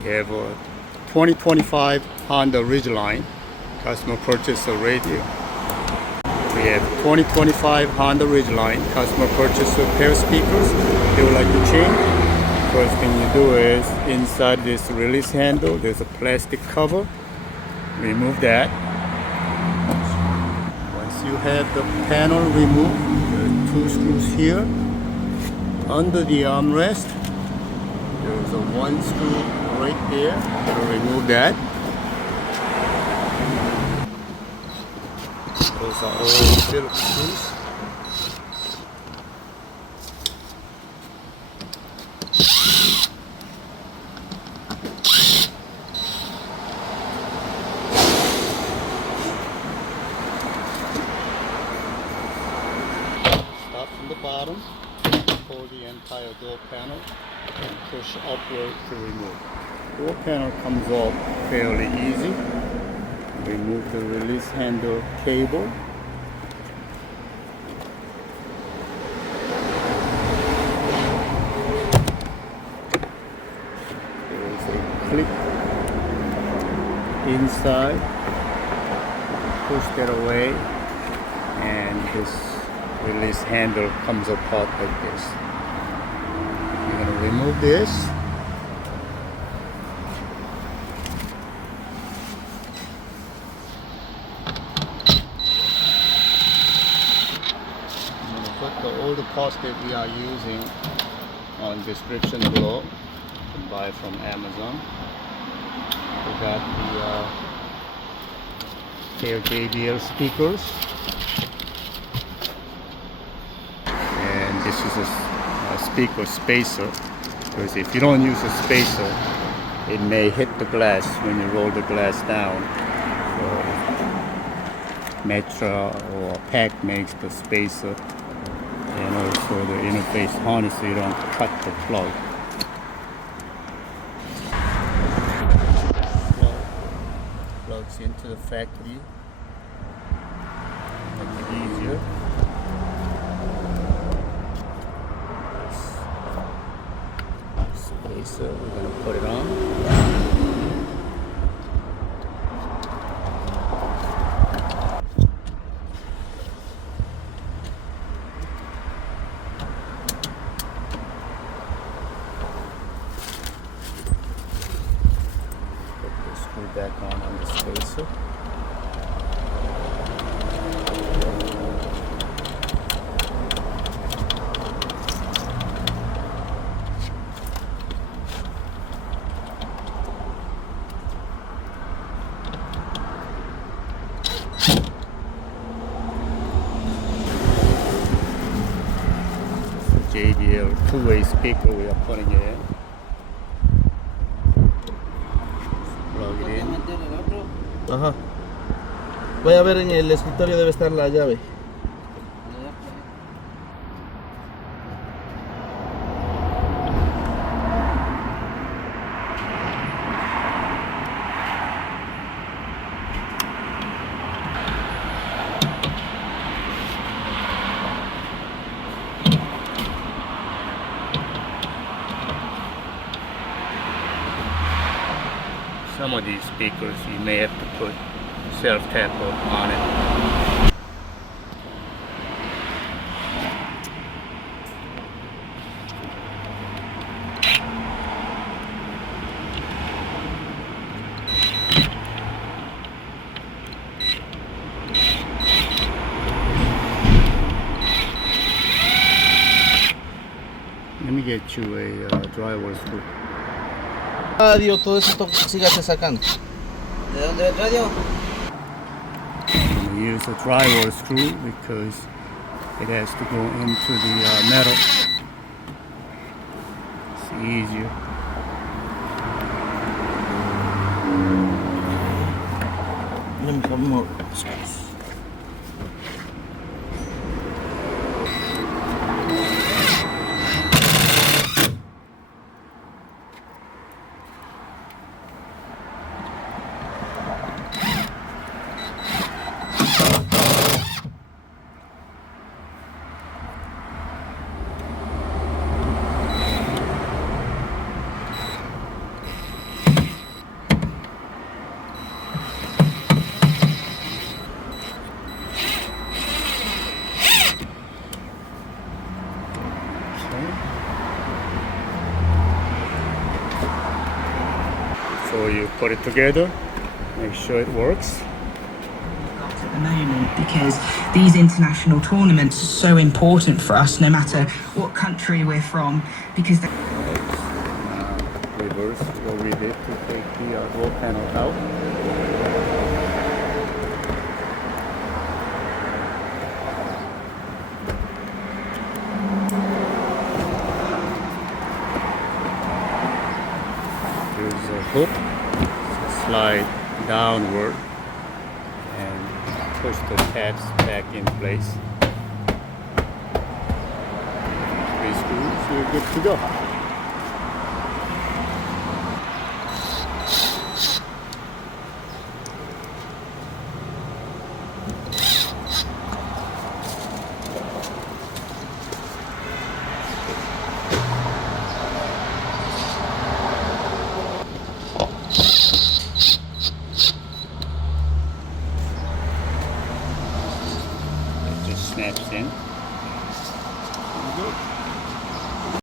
We have a 2025 Honda Ridgeline customer purchase a radio. We have 2025 Honda Ridgeline customer purchase a pair of speakers. They would like to change. First thing you do is inside this release handle there's a plastic cover. Remove that. Once you have the panel removed, there are two screws here. Under the armrest there's a one screw right there. I'll remove that. Those are all Phillips screws. Start from the bottom, pull the entire door panel and push upward to remove. Door panel comes off fairly easy. Remove the release handle cable. There is a clip inside. Push that away and this release handle comes apart like this. You're going to remove this. All the parts that we are using on description below. You can buy from Amazon. We got the pair JBL speakers, and this is a speaker spacer, because if you don't use a spacer it may hit the glass when you roll the glass down. So Metra or PAC makes the spacer, and also the interface harness so you don't cut the plug. Plugs into the factory. Make it easier. Spacer, we're going to put it on. Back on the spacer. JBL two-way speaker we are putting it in. Plug it in. Ajá. Voy a ver, en el escritorio debe estar la llave. Some of these speakers you may have to put self-tap on it. Let me get you a drywall screw. Radio, todo eso sígase sacando. ¿De dónde es el radio? I'm going to use a drywall screw because it has to go into the metal. It's easier. Let me have more space. So you put it together, make sure it works. At the moment, because these international tournaments are so important for us, no matter what country we're from, because Reverse what we did to take the door panel out. There's a hook, so slide downward and push the tabs back in place. 3 screws, you're good to go. It just snaps in. Good.